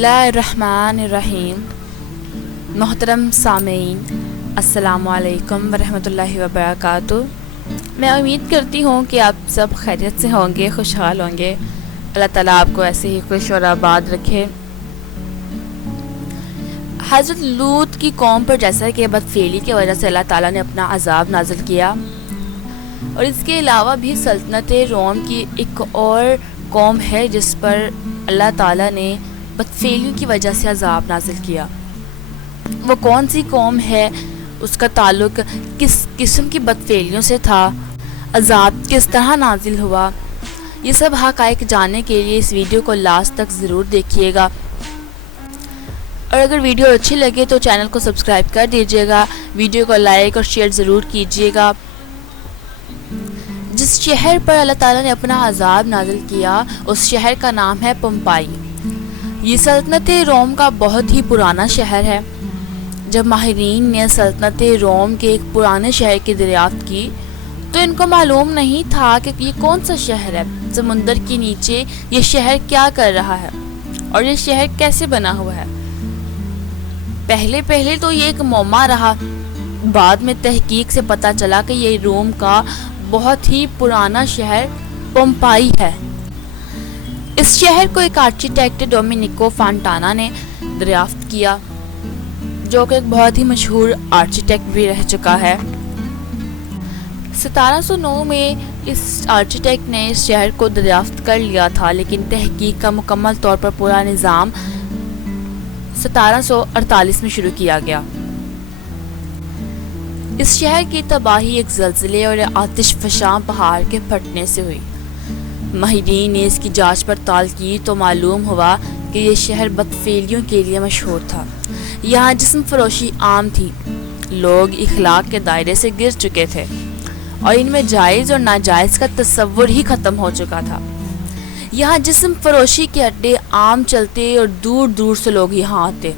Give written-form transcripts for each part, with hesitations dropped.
बिस्मिल्लाहिर्रहमानिर्रहीम। मोहतरम सामीन, अस्सलामु अलैकुम वरहमतुल्लाहि वबरकातुहू। मैं उम्मीद करती हूँ कि आप सब खैरियत से होंगे, खुशहाल होंगे। अल्लाह ताला आपको ऐसे ही खुश और आबाद रखे। हज़रत लूत की कौम पर जैसा कि बदफेली की वजह से अल्लाह ताला ने अपना अज़ाब नाज़िल किया, और इसके अलावा भी सल्तनत रोम की एक और कौम है जिस पर अल्लाह ताला ने बदफेलियों की वजह से अज़ाब नाज़िल किया। वो कौन सी कौम है, उसका ताल्लुक़ किस किस्म की बदफेलियों से था, अज़ाब किस तरह नाज़िल हुआ, ये सब हक़ाइक़ जानने के लिए इस वीडियो को लास्ट तक ज़रूर देखिएगा। और अगर वीडियो अच्छी लगे तो चैनल को सब्सक्राइब कर दीजिएगा, वीडियो को लाइक और शेयर ज़रूर कीजिएगा। जिस शहर पर अल्लाह ताला ने अपना अज़ाब नाज़िल किया उस शहर का नाम है पोम्पाई। ये सल्तनत रोम का बहुत ही पुराना शहर है। जब माहिरीन ने सल्तनत रोम के एक पुराने शहर की दरियाफ्त की तो इनको मालूम नहीं था कि ये कौन सा शहर है, समुंदर के नीचे ये शहर क्या कर रहा है और ये शहर कैसे बना हुआ है। पहले तो ये एक मौमा रहा, बाद में तहकीक से पता चला कि ये रोम का बहुत ही पुराना शहर पोम्पाई है। इस शहर को एक आर्किटेक्ट डोमिनिको फांटाना ने दरियाफ्त किया, जो कि एक बहुत ही मशहूर आर्किटेक्ट भी रह चुका है। 1709 में इस आर्किटेक्ट ने इस शहर को दरियाफ्त कर लिया था, लेकिन तहकीक का मुकम्मल तौर पर पूरा निज़ाम 1748 में शुरू किया गया। इस शहर की तबाही एक ज़लज़ले और आतिश फ़शां पहाड़ के फटने से हुई। माहिरीन ने इसकी जांच पड़ताल की तो मालूम हुआ कि ये शहर बदफेलियों के लिए मशहूर था। यहाँ जिस्म फरोशी आम थी, लोग इखलाक के दायरे से गिर चुके थे और इनमें जायज़ और नाजायज़ का तस्वुर ही ख़त्म हो चुका था। यहाँ जिस्म फरोशी के अड्डे आम चलते और दूर दूर से लोग यहाँ आते।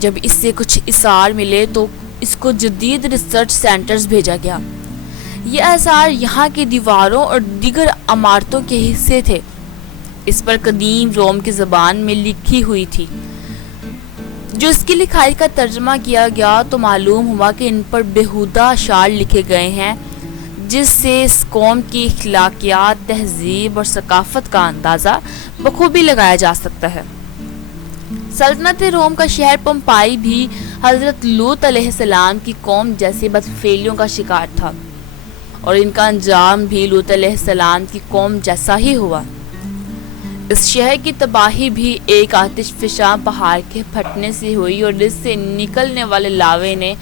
जब इससे कुछ इसार मिले तो इसको जदीद रिसर्च सेंटर्स भेजा गया। ये आसार यहाँ की दीवारों और दीगर इमारतों के हिस्से थे। इस पर कदीम रोम की ज़बान में लिखी हुई थी। जो इसकी लिखाई का तर्जमा किया गया तो मालूम हुआ कि इन पर बेहुदा अशार लिखे गए हैं, जिससे इस कौम की अखलाकियात, तहजीब और सकाफ़त का अंदाज़ा बखूबी लगाया जा सकता है। सल्तनत रोम का शहर पोम्पाई भी हज़रत लूत अलैहिस्सलाम की कौम जैसे बदफेलियों का शिकार था, और इनका अंजाम भी लूत अलैहिस्सलाम की कौम जैसा ही हुआ। इस शहर की तबाही भी एक आतिश फ़शां पहाड़ के फटने से हुई, और इससे निकलने वाले लावे ने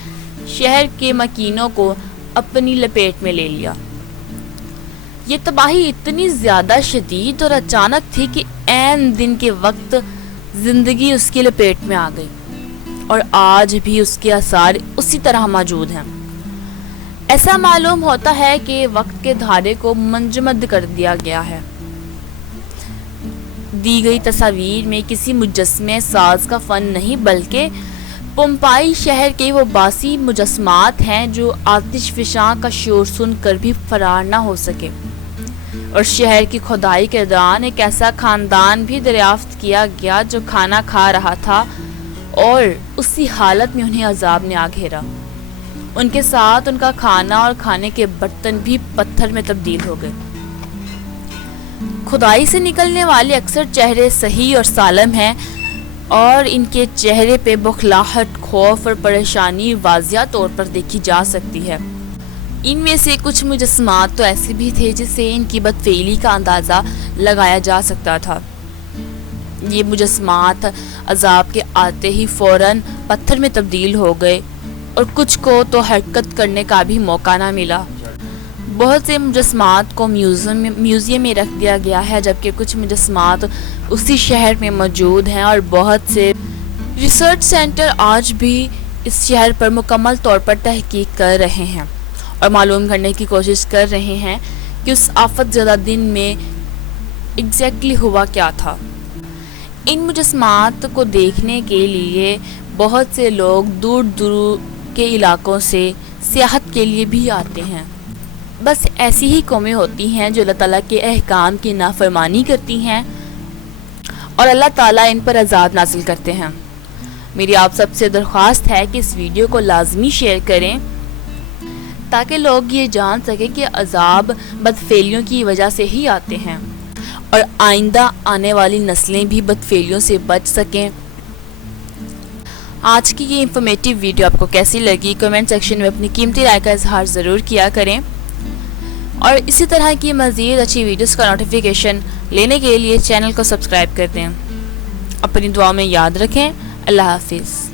शहर के मकीनों को अपनी लपेट में ले लिया। ये तबाही इतनी ज़्यादा शदीद और अचानक थी कि ऐन दिन के वक्त ज़िंदगी उसकी लपेट में आ गई, और आज भी उसके आसार उसी तरह मौजूद हैं। ऐसा मालूम होता है कि वक्त के धारे को मंजमद कर दिया गया है। दी गई तस्वीर में किसी मुजस्मे साज का फ़न नहीं, बल्कि पोम्पाई शहर के वो बासी मुजस्मात हैं जो आतिश फ़शां का शोर सुनकर भी फरार ना हो सके। और शहर की खुदाई के दौरान एक ऐसा ख़ानदान भी दरियाफ्त किया गया जो खाना खा रहा था और उसी हालत में उन्हें अजाब ने आ घेरा। उनके साथ उनका खाना और खाने के बर्तन भी पत्थर में तब्दील हो गए। खुदाई से निकलने वाले अक्सर चेहरे सही और सालम हैं, और इनके चेहरे पे बुखलाहट, खौफ और परेशानी वाज़िया तौर पर देखी जा सकती है। इनमें से कुछ मुजस्मात तो ऐसे भी थे जिससे इनकी बदफेली का अंदाज़ा लगाया जा सकता था। ये मुजस्मात अजाब के आते ही फ़ौरन पत्थर में तब्दील हो गए, और कुछ को तो हरकत करने का भी मौका ना मिला। बहुत से मुजस्मात को म्यूज़ियम में रख दिया गया है, जबकि कुछ मुजस्मात उसी शहर में मौजूद हैं, और बहुत से रिसर्च सेंटर आज भी इस शहर पर मुकम्मल तौर पर तहकीक कर रहे हैं और मालूम करने की कोशिश कर रहे हैं कि उस आफत ज़दा दिन में एग्जैक्टली हुआ क्या था। इन मुजस्मात को देखने के लिए बहुत से लोग दूर दूर के इलाकों से सियाहत के लिए भी आते हैं। बस ऐसी ही कौमें होती हैं जो अल्लाह ताला के अहकाम की नाफरमानी करती हैं اور اللہ تعالیٰ ان پر عذاب نازل کرتے ہیں۔ میری آپ سب سے درخواست ہے کہ اس ویڈیو کو لازمی شیئر کریں تاکہ لوگ یہ جان سکیں کہ عذاب بدفعلیوں کی وجہ سے ہی آتے ہیں اور آئندہ آنے والی نسلیں بھی بدفعلیوں سے بچ سکیں۔ آج کی یہ انفارمیٹیو ویڈیو آپ کو کیسی لگی کمنٹ سیکشن میں اپنی قیمتی رائے کا اظہار ضرور کیا کریں، اور اسی طرح کی مزید اچھی ویڈیوز کا نوٹیفیکیشن لینے کے لیے چینل کو سبسکرائب کر دیں۔ اپنی دعا میں یاد رکھیں۔ اللہ حافظ۔